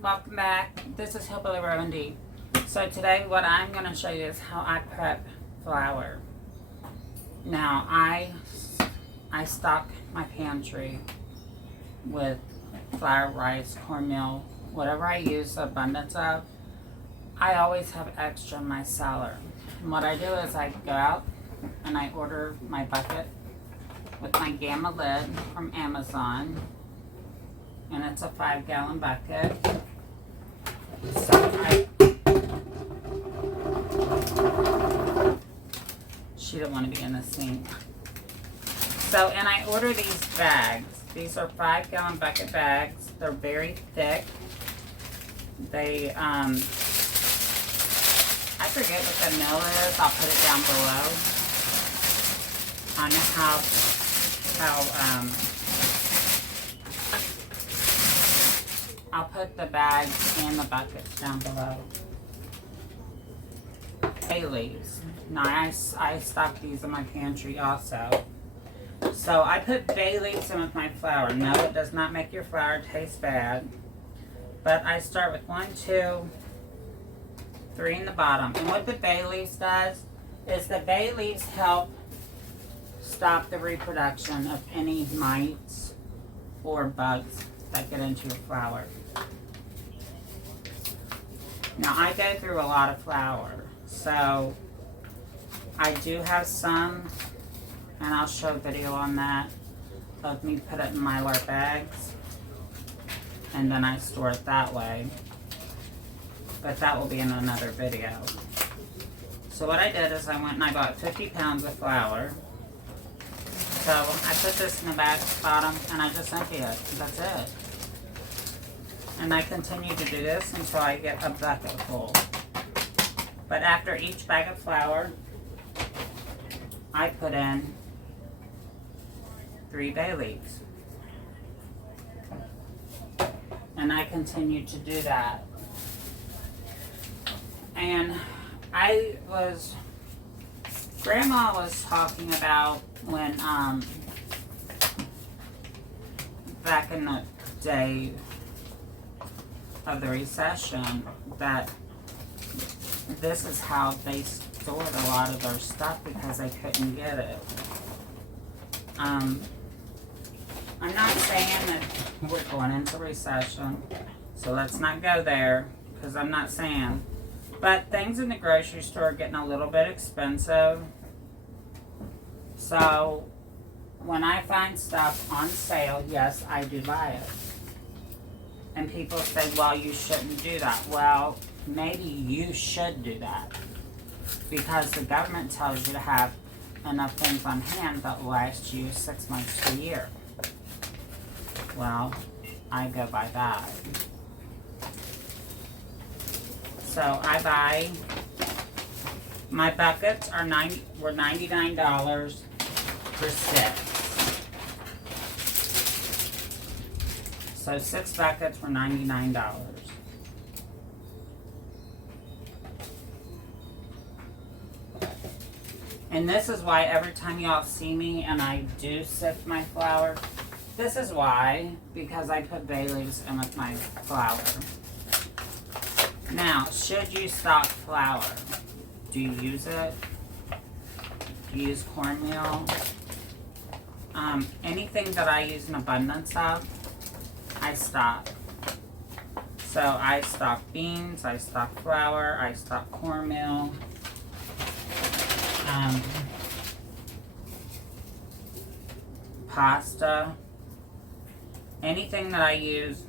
Welcome back. This is HillbillyROandD. So today what I'm going to show you is how I prep flour. Now I stock my pantry with flour, rice, cornmeal, whatever I use abundance of. I always have extra in my cellar. And what I do is I go out and I order my bucket with my Gamma lid from Amazon. And it's a 5-gallon bucket. So she didn't want to be in the sink. So, and I order these bags. These are 5-gallon bucket bags. They're very thick. They, I forget what the mill is. I'll put it down below on I'll put the bags and the buckets down below. Bay leaves. Now I stock these in my pantry also. So I put bay leaves in with my flour. No, it does not make your flour taste bad. But I start with 1, 2, 3 in the bottom. And what the bay leaves does is the bay leaves help stop the reproduction of any mites or bugs that get into your flour. Now I go through a lot of flour, so I do have some, and I'll show a video on that of me put it in Mylar bags, and then I store it that way, but that will be in another video. So what I did is I went and I bought 50 pounds of flour. So I put this in the bag bottom and I just empty it. That's it. And I continue to do this until I get a bucket full. But after each bag of flour, I put in 3 bay leaves. And I continue to do that. And Grandma was talking about when, back in the day of the recession, that this is how they stored a lot of their stuff because they couldn't get it. I'm not saying that we're going into recession, so let's not go there, because I'm not saying. But things in the grocery store are getting a little bit expensive. So when I find stuff on sale, yes, I do buy it. And people say, well, you shouldn't do that. Well, maybe you should do that, because the government tells you to have enough things on hand that will last you 6 months to a year. Well, I go by that. So I buy, my buckets were $99 for 6. So 6 buckets were $99. And this is why every time y'all see me and I do sift my flour, this is why, because I put bay leaves in with my flour. Now, should you stock flour? Do you use it? Do you use cornmeal? Anything that I use an abundance of, I stock. So I stock beans, I stock flour, I stock cornmeal. Pasta. Anything that I use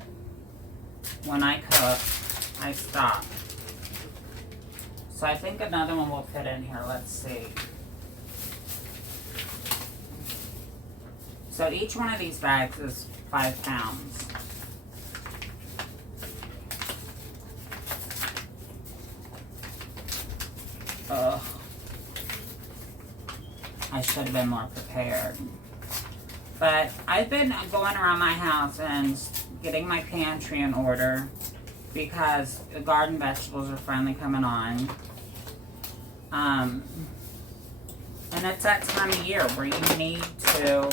when I cook, I stock. So I think another one will fit in here. Let's see. So each one of these bags is 5 pounds. Ugh. I should have been more prepared. But I've been going around my house and getting my pantry in order, because the garden vegetables are finally coming on. And it's that time of year where you need to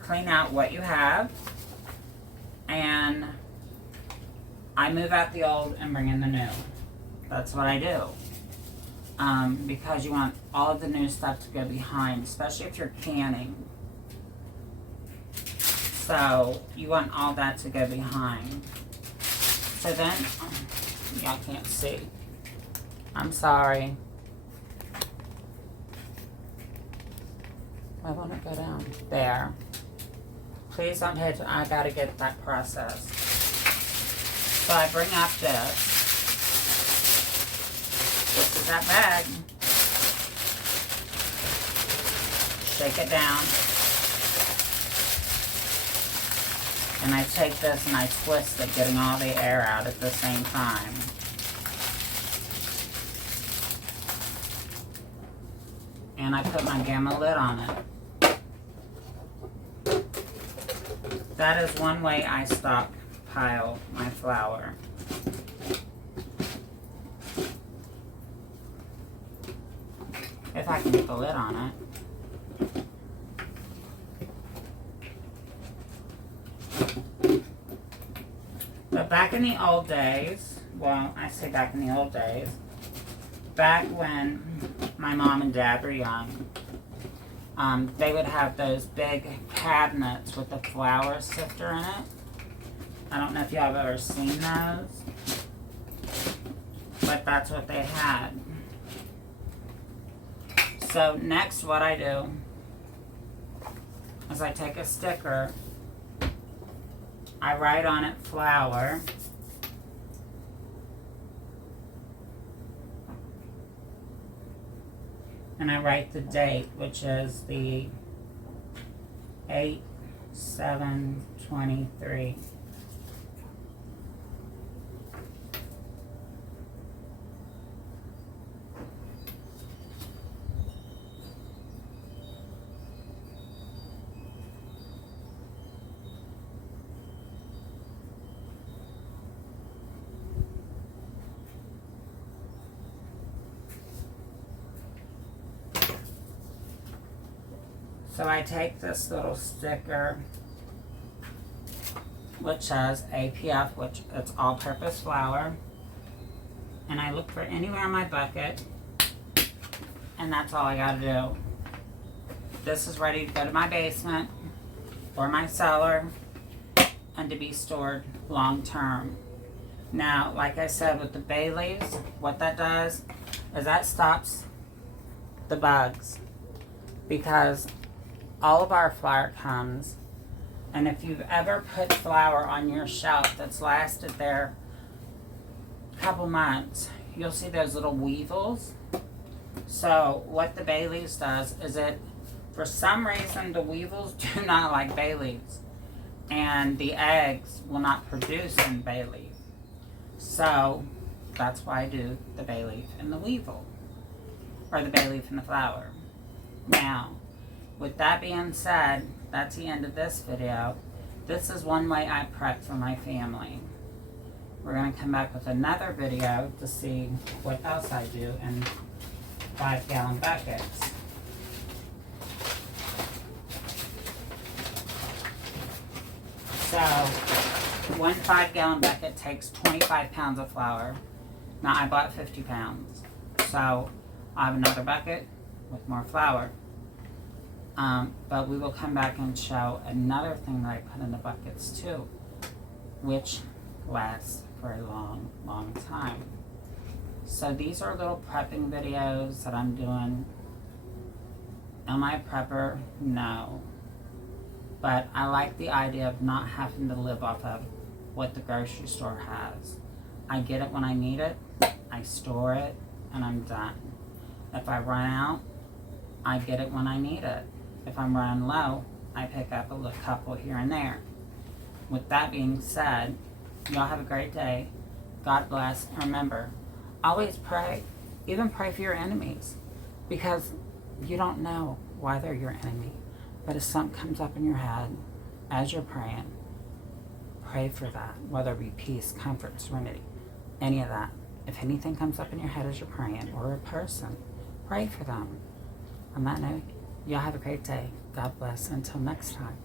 clean out what you have and I move out the old and bring in the new. That's what I do. Because you want all of the new stuff to go behind, especially if you're canning. So you want all that to go behind. So then, y'all can't see. I'm sorry. I want to go down there. Please don't hit. I gotta get that processed. So I bring up this. This is that bag. Shake it down. And I take this and I twist it, getting all the air out at the same time. And I put my gamma lid on it. That is one way I stockpile my flour. If I can get the lid on it. But back in the old days, well, I say back in the old days, back when my mom and dad were young, they would have those big cabinets with a flour sifter in it. I don't know if y'all have ever seen those, but that's what they had. So next what I do is I take a sticker, I write on it flour, and I write the date, which is the 8/7/23. So I take this little sticker, which says APF, which it's all-purpose flour, and I look for anywhere in my bucket, and that's all I gotta do. This is ready to go to my basement or my cellar and to be stored long-term. Now, like I said, with the bay leaves, what that does is that stops the bugs, because all of our flour comes, and if you've ever put flour on your shelf that's lasted there a couple months, you'll see those little weevils. So what the bay leaves does is it, for some reason, the weevils do not like bay leaves, and the eggs will not produce in bay leaf. So that's why I do the bay leaf and the weevil, or the bay leaf and the flour. Now, with that being said, that's the end of this video. This is one way I prep for my family. We're going to come back with another video to see what else I do in 5-gallon buckets. So, one 5-gallon bucket takes 25 pounds of flour. Now, I bought 50 pounds. So, I have another bucket with more flour. But we will come back and show another thing that I put in the buckets too, which lasts for a long, long time. So these are little prepping videos that I'm doing. Am I a prepper? No. But I like the idea of not having to live off of what the grocery store has. I get it when I need it, I store it, and I'm done. If I run out, I get it when I need it. If I'm running low, I pick up a little couple here and there. With that being said, y'all have a great day. God bless. And remember, always pray. Even pray for your enemies, because you don't know why they're your enemy. But if something comes up in your head as you're praying, pray for that, whether it be peace, comfort, serenity, any of that. If anything comes up in your head as you're praying, or a person, pray for them. On that note, y'all have a great day. God bless. Until next time.